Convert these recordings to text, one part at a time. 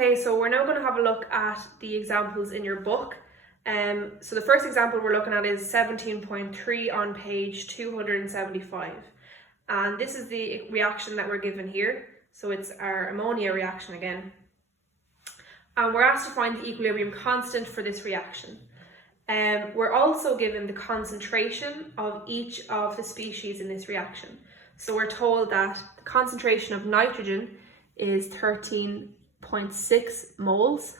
Okay, so we're now going to have a look at the examples in your book. So the first example we're looking at is 17.3 on page 275. And this is the reaction that we're given here. So it's our ammonia reaction again. And we're asked to find the equilibrium constant for this reaction. We're also given the concentration of each of the species in this reaction. So we're told that the concentration of nitrogen is 13.6 moles.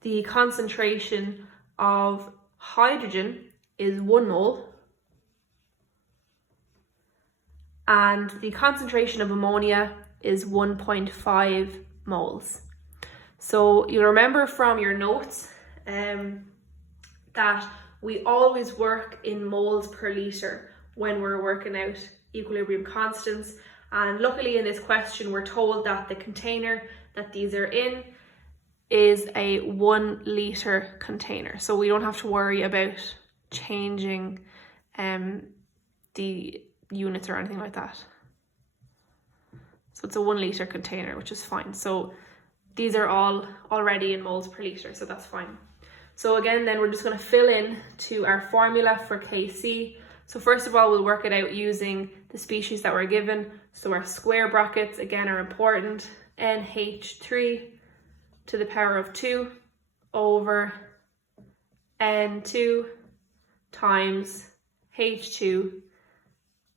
The concentration of hydrogen is 1 mole. And the concentration of ammonia is 1.5 moles. So you'll remember from your notes that we always work in moles per litre when we're working out equilibrium constants. And luckily in this question, we're told that the container that these are in is a 1 litre container. So we don't have to worry about changing the units or anything like that. So it's a 1 litre container, which is fine. So these are all already in moles per litre, so that's fine. So again, then we're just going to fill in to our formula for Kc. So first of all, we'll work it out using the species that we're given. So our square brackets, again, are important. NH3 to the power of 2 over N2 times H2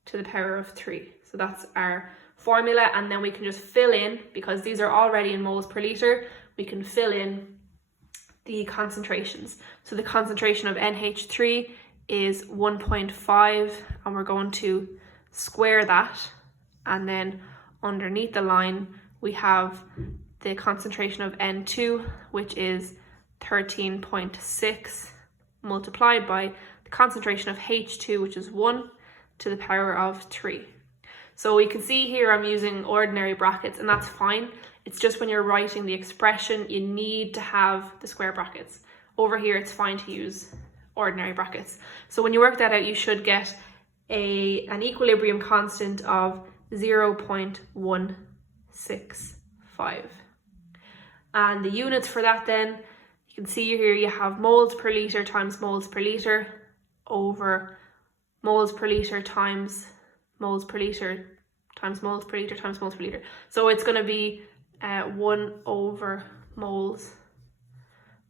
to the power of 3. So that's our formula, and then we can just fill in, because these are already in moles per litre, we can fill in the concentrations. So the concentration of NH3 is 1.5, and we're going to square that, and then underneath the line we have the concentration of N2, which is 13.6 multiplied by the concentration of H2, which is 1 to the power of 3. So we can see here I'm using ordinary brackets, and that's fine. It's just when you're writing the expression, you need to have the square brackets. Over here, it's fine to use ordinary brackets. So when you work that out, you should get an equilibrium constant of 0.165. And the units for that then, you can see here you have moles per litre times moles per litre over moles per litre times moles per litre times moles per litre times moles per litre. So it's going to be 1 over moles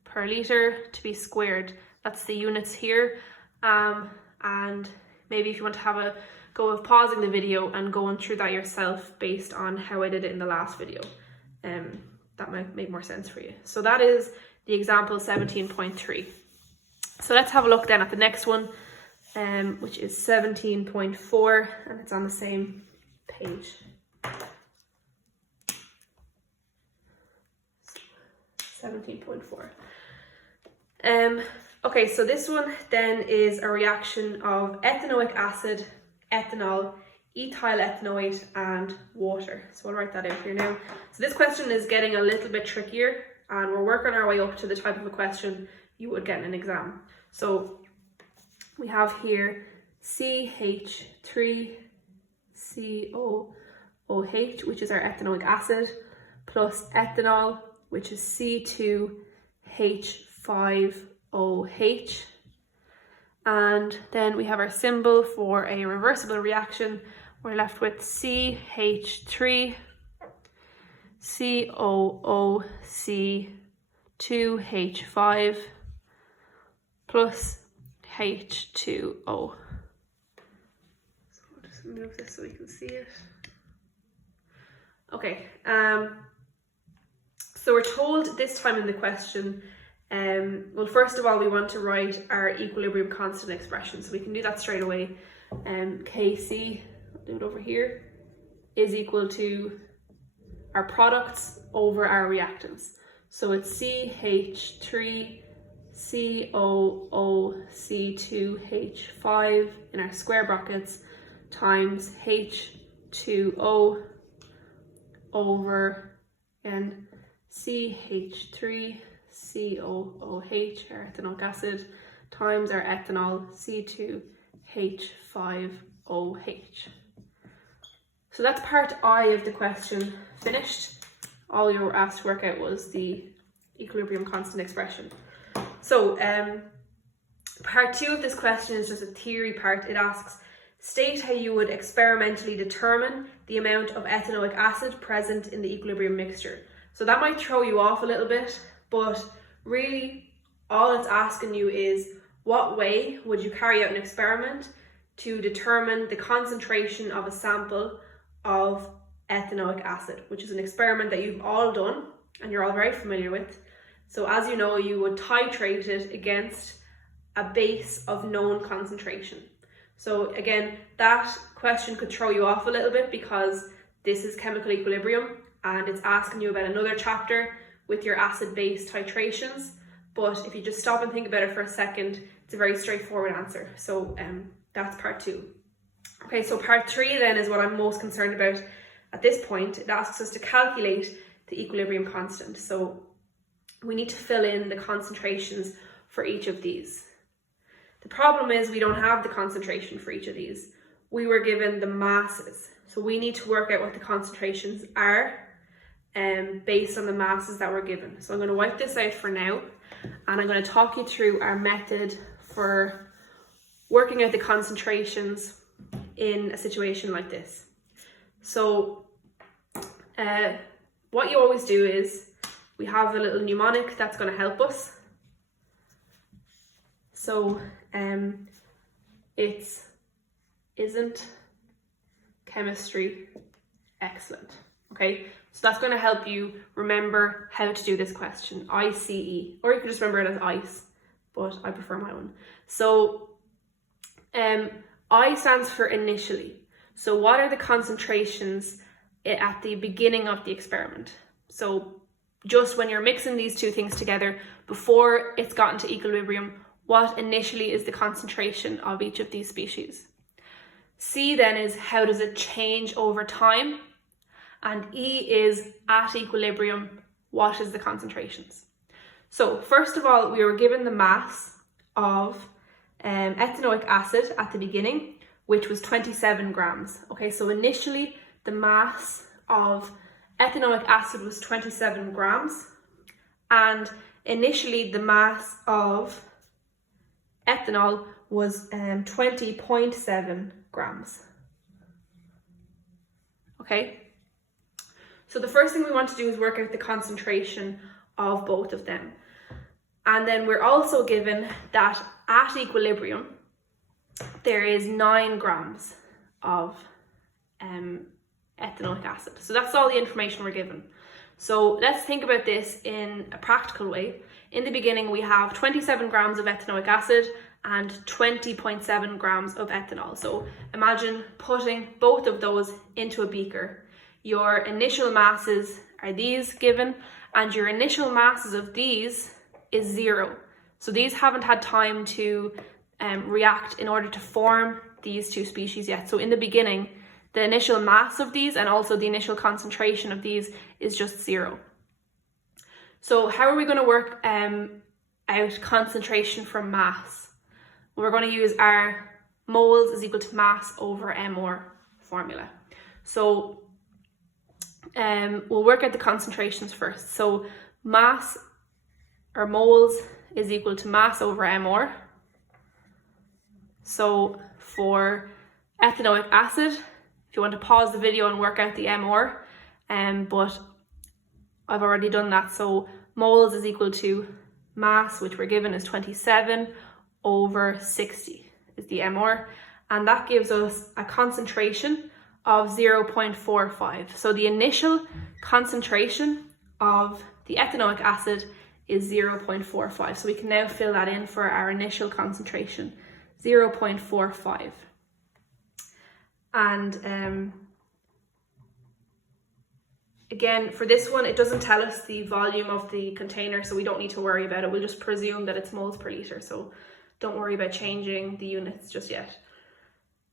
per litre to be squared. That's the units here. And maybe if you want to have a go of pausing the video and going through that yourself based on how I did it in the last video, that might make more sense for you. So that is the example 17.3. So let's have a look then at the next one, which is 17.4, and it's on the same page. 17.4. Okay, so this one then is a reaction of ethanoic acid, ethanol, ethyl ethanoate, and water. So I'll write that out here now. So this question is getting a little bit trickier, and we're working our way up to the type of a question you would get in an exam. So we have here CH3COOH, which is our ethanoic acid, plus ethanol, which is C2H5OH. And then we have our symbol for a reversible reaction. We're left with CH3COOC2H5 plus H2O. So I'll just move this so we can see it. Okay, so we're told this time in the question, well, first of all, we want to write our equilibrium constant expression, so we can do that straight away. Kc, I'll do it over here, is equal to our products over our reactants. So it's CH3COOC2H5 in our square brackets times H2O over again CH3COOH, our ethanoic acid, times our ethanol C2H5OH. So that's part I of the question finished. all you were asked to work out was the equilibrium constant expression. So part 2 of this question is just a theory part. It asks, state how you would experimentally determine the amount of ethanoic acid present in the equilibrium mixture. So that might throw you off a little bit, but really all it's asking you is, what way would you carry out an experiment to determine the concentration of a sample of ethanoic acid, which is an experiment that you've all done and you're all very familiar with. So as you know, you would titrate it against a base of known concentration. So again, that question could throw you off a little bit because this is chemical equilibrium and it's asking you about another chapter with your acid-base titrations. But if you just stop and think about it for a second, it's a very straightforward answer. So that's part 2. Okay, so part 3 then is what I'm most concerned about at this point. It asks us to calculate the equilibrium constant. So we need to fill in the concentrations for each of these. The problem is we don't have the concentration for each of these. We were given the masses. So we need to work out what the concentrations are based on the masses that were given. So I'm going to wipe this out for now, and I'm going to talk you through our method for working out the concentrations in a situation like this. So what you always do is we have a little mnemonic that's going to help us. So it's isn't chemistry excellent? Okay, so that's going to help you remember how to do this question, ICE, or you can just remember it as ICE, but I prefer my own. So I stands for initially. So what are the concentrations at the beginning of the experiment? So just when you're mixing these two things together, before it's gotten to equilibrium, what initially is the concentration of each of these species? C then is how does it change over time? And E is at equilibrium, what is the concentrations? So first of all, we were given the mass of ethanoic acid at the beginning, which was 27 grams. Okay, so initially the mass of ethanoic acid was 27 grams, and initially the mass of ethanol was 20.7 grams. Okay, so the first thing we want to do is work out the concentration of both of them. And then we're also given that at equilibrium, there is 9 grams of ethanoic acid. So that's all the information we're given. So let's think about this in a practical way. In the beginning, we have 27 grams of ethanoic acid and 20.7 grams of ethanol. So imagine putting both of those into a beaker. Your initial masses are these given, and your initial masses of these is 0. So these haven't had time to react in order to form these two species yet. So in the beginning, the initial mass of these and also the initial concentration of these is just 0. So how are we going to work out concentration from mass? Well, we're going to use our moles is equal to mass over mR formula. So we'll work out the concentrations first. So mass or moles is equal to mass over mR. So for ethanoic acid, if you want to pause the video and work out the mR, but I've already done that. So moles is equal to mass, which we're given is 27 over 60 is the mR, and that gives us a concentration of 0.45. So the initial concentration of the ethanoic acid is 0.45. So we can now fill that in for our initial concentration, 0.45. And again, for this one, it doesn't tell us the volume of the container, so we don't need to worry about it. We'll just presume that it's moles per litre, so don't worry about changing the units just yet.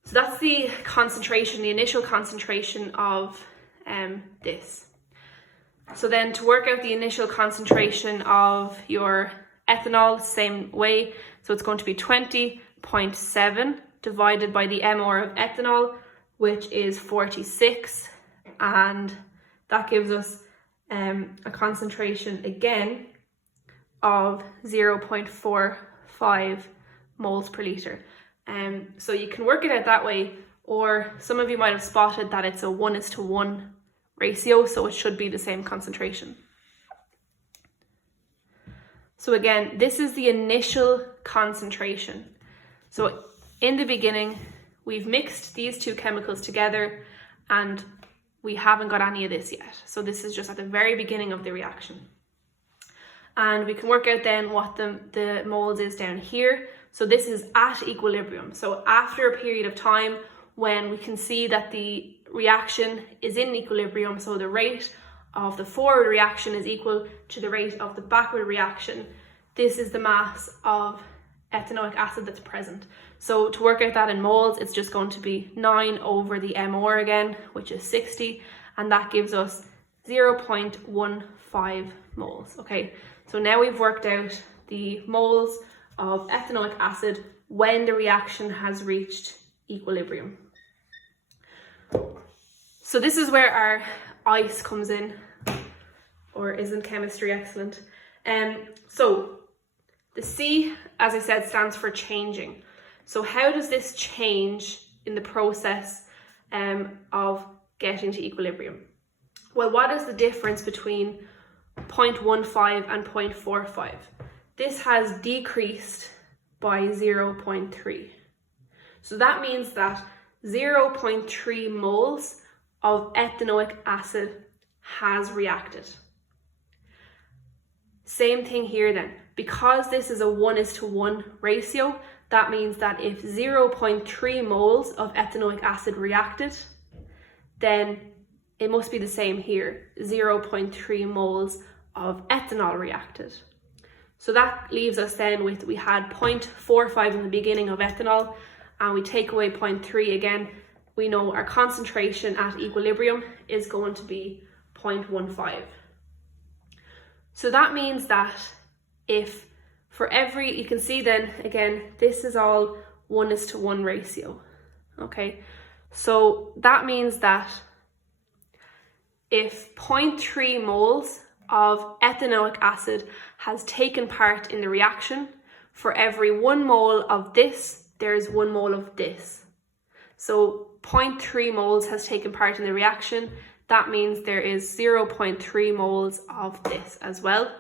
So that's the concentration, the initial concentration of this. So then to work out the initial concentration of your ethanol, same way. So it's going to be 20.7 divided by the mR of ethanol, which is 46. And that gives us a concentration again of 0.45 moles per litre. So you can work it out that way, or some of you might have spotted that it's a 1:1 ratio, so it should be the same concentration. So again, this is the initial concentration. So in the beginning, we've mixed these two chemicals together and we haven't got any of this yet. So this is just at the very beginning of the reaction. And we can work out then what the moles is down here. So this is at equilibrium. So after a period of time when we can see that the reaction is in equilibrium, so the rate of the forward reaction is equal to the rate of the backward reaction, this is the mass of ethanoic acid that's present. So to work out that in moles, it's just going to be 9 over the MR again, which is 60, and that gives us 0.15 moles. Okay, so now we've worked out the moles of ethanoic acid when the reaction has reached equilibrium. So this is where our ice comes in, or isn't chemistry excellent? So the C, as I said, stands for changing. So how does this change in the process of getting to equilibrium? Well, what is the difference between 0.15 and 0.45? This has decreased by 0.3. So that means that 0.3 moles of ethanoic acid has reacted. Same thing here then. Because this is a 1:1 ratio, that means that if 0.3 moles of ethanoic acid reacted, then it must be the same here. 0.3 moles of ethanol reacted. So that leaves us then with, we had 0.45 in the beginning of ethanol, and we take away 0.3 again, we know our concentration at equilibrium is going to be 0.15. So that means that if for every, you can see then again, this is all 1:1 ratio. Okay, so that means that if 0.3 moles of ethanoic acid has taken part in the reaction, for every 1 mole of this, there's 1 mole of this. So 0.3 moles has taken part in the reaction. That means there is 0.3 moles of this as well.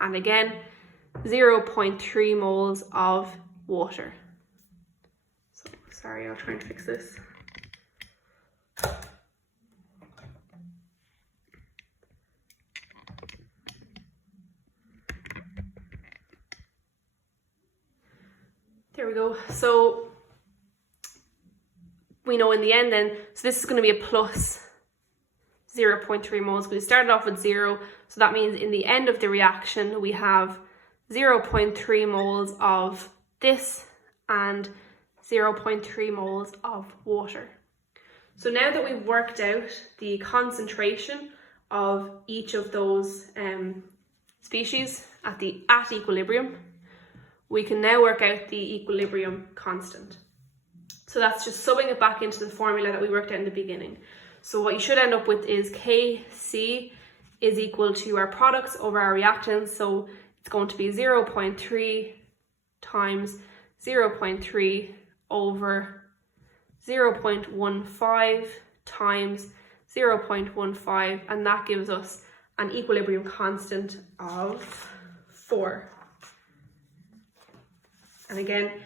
And again, 0.3 moles of water. So sorry, I'll try and fix this. There we go. So we know in the end then, so this is going to be a plus 0.3 moles. We started off with 0, so that means in the end of the reaction we have 0.3 moles of this and 0.3 moles of water. So now that we've worked out the concentration of each of those species at equilibrium, we can now work out the equilibrium constant. So that's just subbing it back into the formula that we worked out in the beginning. So what you should end up with is Kc is equal to our products over our reactants. So it's going to be 0.3 times 0.3 over 0.15 times 0.15, and that gives us an equilibrium constant of 4. And again,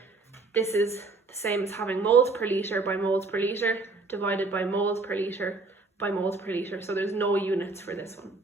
this is the same as having moles per litre by moles per litre divided by moles per litre by moles per litre. So there's no units for this one.